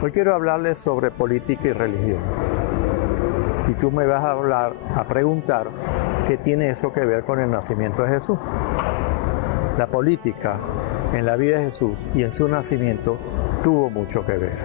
Hoy quiero hablarles sobre política y religión. Y tú me vas a preguntar qué tiene eso que ver con el nacimiento de Jesús. La política en la vida de Jesús y en su nacimiento tuvo mucho que ver.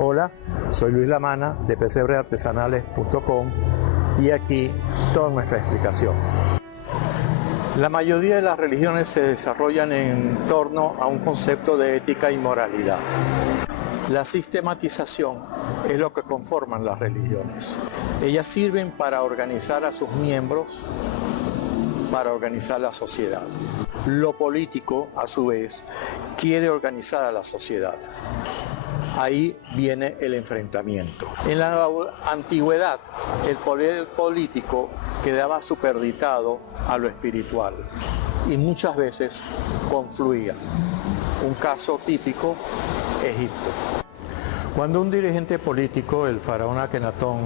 Hola, soy Luis Lamana de pesebreartesanales.com y aquí toda nuestra explicación. La mayoría de las religiones se desarrollan en torno a un concepto de ética y moralidad. La sistematización es lo que conforman las religiones. Ellas sirven para organizar a sus miembros, para organizar la sociedad. Lo político, a su vez, quiere organizar a la sociedad. Ahí viene el enfrentamiento. En la antigüedad, el poder político quedaba superditado a lo espiritual y muchas veces confluía. Un caso típico, Egipto. Cuando un dirigente político, el faraón Akenatón,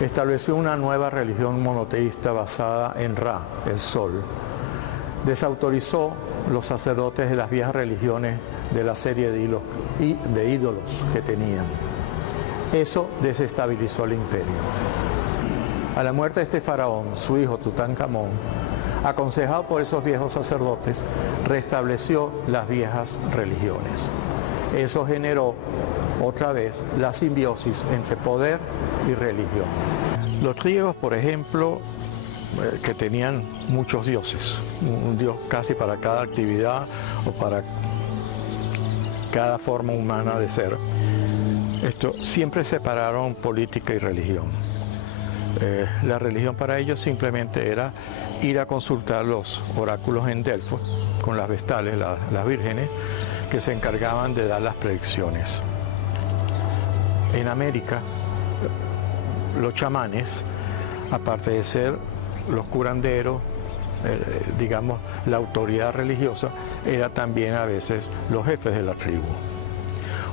estableció una nueva religión monoteísta basada en Ra, el sol, desautorizó los sacerdotes de las viejas religiones de la serie de ídolos que tenían. Eso desestabilizó el imperio. A la muerte de este faraón, su hijo Tutankamón, aconsejado por esos viejos sacerdotes, restableció las viejas religiones. Eso generó otra vez la simbiosis entre poder y religión. Los griegos, por ejemplo, que tenían muchos dioses, un dios casi para cada actividad o para cada forma humana de ser, siempre separaron política y religión. La religión para ellos simplemente era ir a consultar los oráculos en Delfos con las vestales, las vírgenes, que se encargaban de dar las predicciones. En América, los chamanes, aparte de ser los curanderos, digamos, la autoridad religiosa, era también a veces los jefes de la tribu.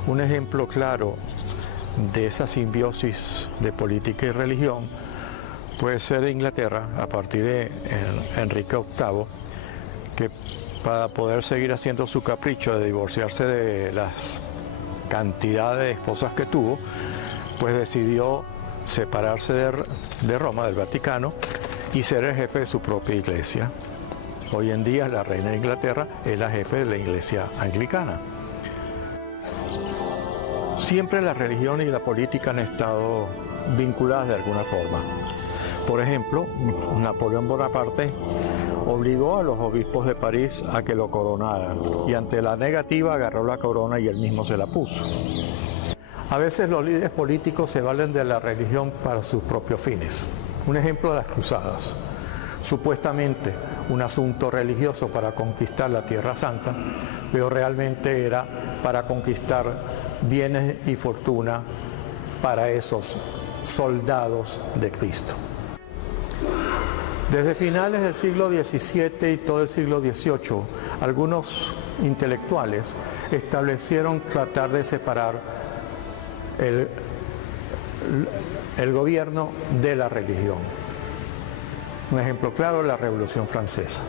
Un ejemplo claro de esa simbiosis de política y religión puede ser Inglaterra, a partir de Enrique VIII, que para poder seguir haciendo su capricho de divorciarse de las cantidad de esposas que tuvo, pues decidió separarse de Roma, del Vaticano, y ser el jefe de su propia iglesia. Hoy en día la reina de Inglaterra es la jefe de la iglesia anglicana. Siempre la religión y la política han estado vinculadas de alguna forma. Por ejemplo, Napoleón Bonaparte obligó a los obispos de París a que lo coronaran y ante la negativa agarró la corona y él mismo se la puso. A veces los líderes políticos se valen de la religión para sus propios fines. Un ejemplo de las cruzadas. Supuestamente un asunto religioso para conquistar la Tierra Santa, pero realmente era para conquistar bienes y fortuna para esos soldados de Cristo. Desde finales del siglo XVII y todo el siglo XVIII, algunos intelectuales establecieron tratar de separar el gobierno de la religión. Un ejemplo claro, la Revolución Francesa.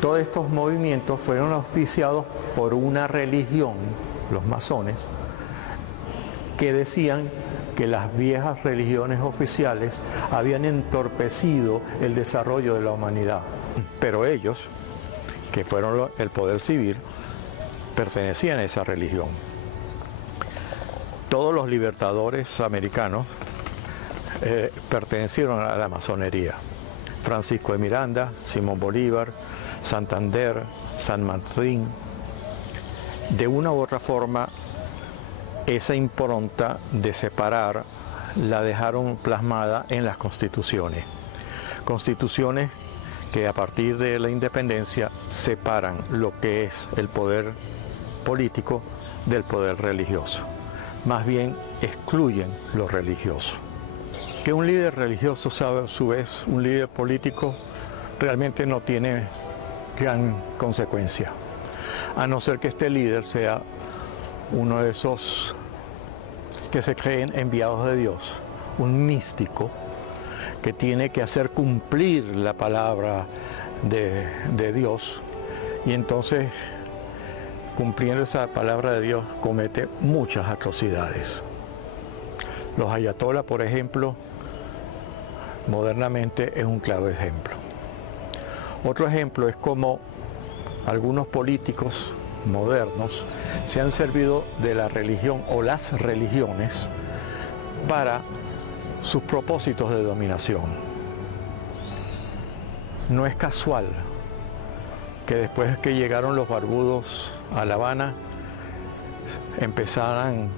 Todos estos movimientos fueron auspiciados por una religión, los masones, que decían que las viejas religiones oficiales habían entorpecido el desarrollo de la humanidad. Pero ellos, que fueron el poder civil, pertenecían a esa religión. Todos los libertadores americanos pertenecieron a la masonería. Francisco de Miranda, Simón Bolívar, Santander, San Martín. De una u otra forma, esa impronta de separar la dejaron plasmada en las constituciones. Constituciones que a partir de la independencia separan lo que es el poder político del poder religioso. Más bien excluyen lo religioso. Que un líder religioso sabe a su vez, un líder político realmente no tiene gran consecuencia, a no ser que este líder sea uno de esos que se creen enviados de Dios, un místico que tiene que hacer cumplir la palabra de Dios, y entonces cumpliendo esa palabra de Dios, comete muchas atrocidades. Los ayatolás, por ejemplo, modernamente es un claro ejemplo. Otro ejemplo es como algunos políticos modernos se han servido de la religión o las religiones para sus propósitos de dominación. No es casual que después que llegaron los barbudos a La Habana empezaran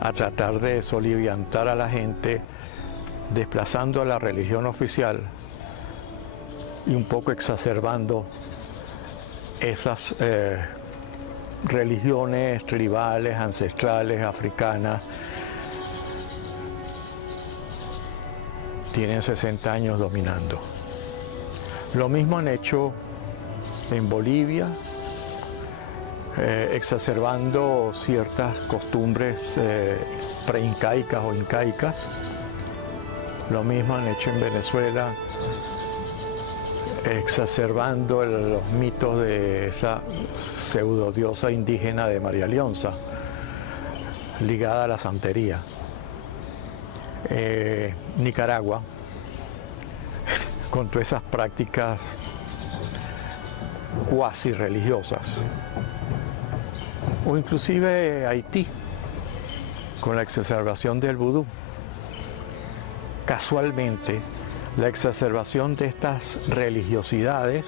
a tratar de soliviantar a la gente, desplazando a la religión oficial y un poco exacerbando esas religiones tribales, ancestrales, africanas. Tienen 60 años dominando. Lo mismo han hecho en Bolivia, exacerbando ciertas costumbres preincaicas o incaicas. Lo mismo han hecho en Venezuela, exacerbando los mitos de esa pseudodiosa indígena de María Leonza, ligada a la santería. Nicaragua, con todas esas prácticas cuasi religiosas, o inclusive Haití, con la exacerbación del vudú. Casualmente, la exacerbación de estas religiosidades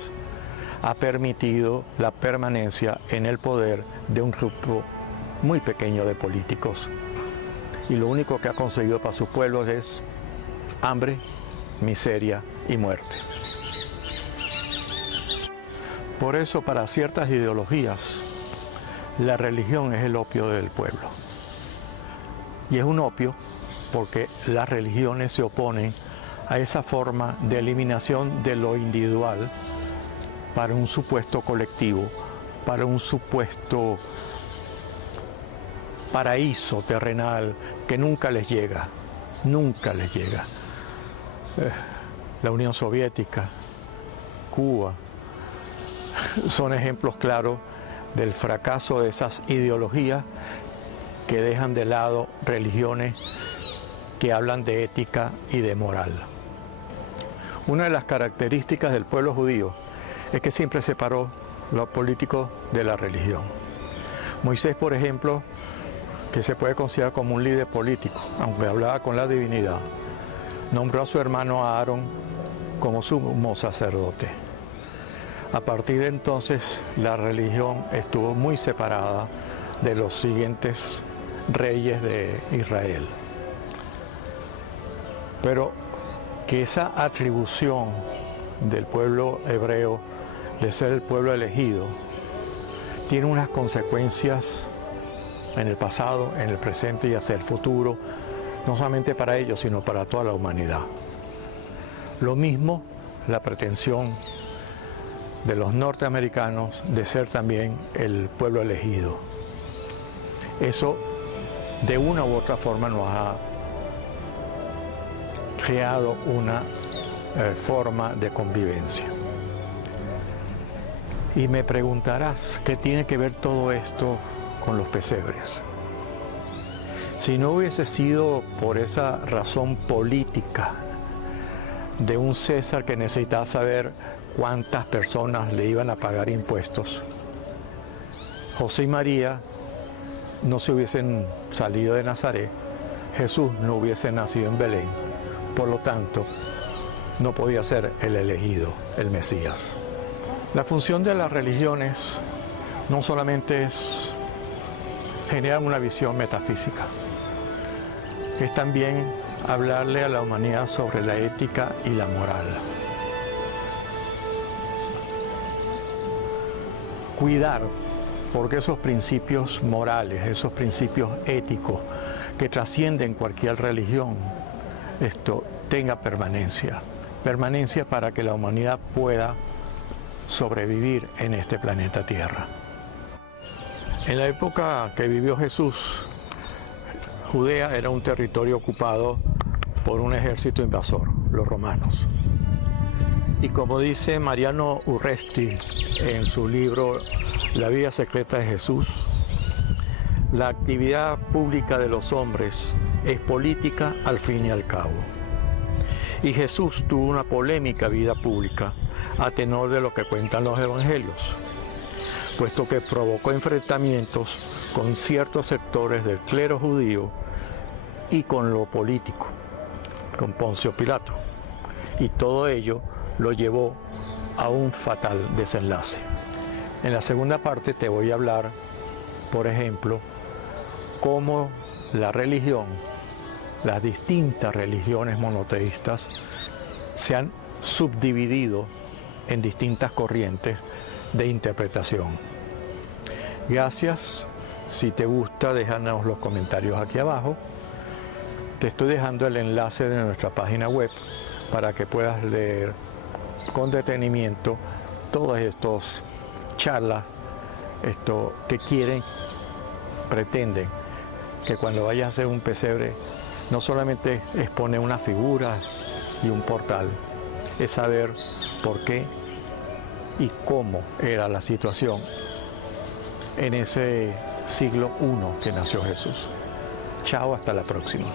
ha permitido la permanencia en el poder de un grupo muy pequeño de políticos, y lo único que ha conseguido para sus pueblos es hambre, miseria y muerte. Por eso, para ciertas ideologías, la religión es el opio del pueblo. Y es un opio porque las religiones se oponen a esa forma de eliminación de lo individual para un supuesto colectivo, para un supuesto paraíso terrenal que nunca les llega, nunca les llega. La Unión Soviética, Cuba, son ejemplos claros del fracaso de esas ideologías que dejan de lado religiones que hablan de ética y de moral. Una de las características del pueblo judío es que siempre separó lo político de la religión. Moisés, por ejemplo, que se puede considerar como un líder político, aunque hablaba con la divinidad, nombró a su hermano Aarón como sumo sacerdote. A partir de entonces, la religión estuvo muy separada de los siguientes reyes de Israel. Pero que esa atribución del pueblo hebreo de ser el pueblo elegido tiene unas consecuencias en el pasado, en el presente y hacia el futuro, no solamente para ellos, sino para toda la humanidad. Lo mismo la pretensión de los norteamericanos de ser también el pueblo elegido. Eso de una u otra forma nos ha creado una forma de convivencia. Y me preguntarás, ¿qué tiene que ver todo esto con los pesebres? Si no hubiese sido por esa razón política de un César que necesitaba saber cuántas personas le iban a pagar impuestos, José y María no se hubiesen salido de Nazaret, Jesús no hubiese nacido en Belén, por lo tanto, no podía ser el elegido, el Mesías. La función de las religiones no solamente es generar una visión metafísica, es también hablarle a la humanidad sobre la ética y la moral. Cuidar porque esos principios morales, esos principios éticos que trascienden cualquier religión, esto tenga permanencia para que la humanidad pueda sobrevivir en este planeta Tierra. En la época que vivió Jesús, Judea era un territorio ocupado por un ejército invasor, los romanos. Y como dice Mariano Urresti en su libro La vida secreta de Jesús, la actividad pública de los hombres es política al fin y al cabo. Y Jesús tuvo una polémica vida pública a tenor de lo que cuentan los evangelios, puesto que provocó enfrentamientos con ciertos sectores del clero judío y con lo político, con Poncio Pilato. Y todo ello lo llevó a un fatal desenlace. En la segunda parte te voy a hablar, por ejemplo, cómo la religión, las distintas religiones monoteístas, se han subdividido en distintas corrientes de interpretación. Gracias. Si te gusta, déjanos los comentarios aquí abajo. Te estoy dejando el enlace de nuestra página web para que puedas leer con detenimiento todas estas charlas que pretenden que cuando vayas a hacer un pesebre no solamente expone una figura y un portal, es saber por qué y cómo era la situación en ese siglo I que nació Jesús. Chao, hasta la próxima.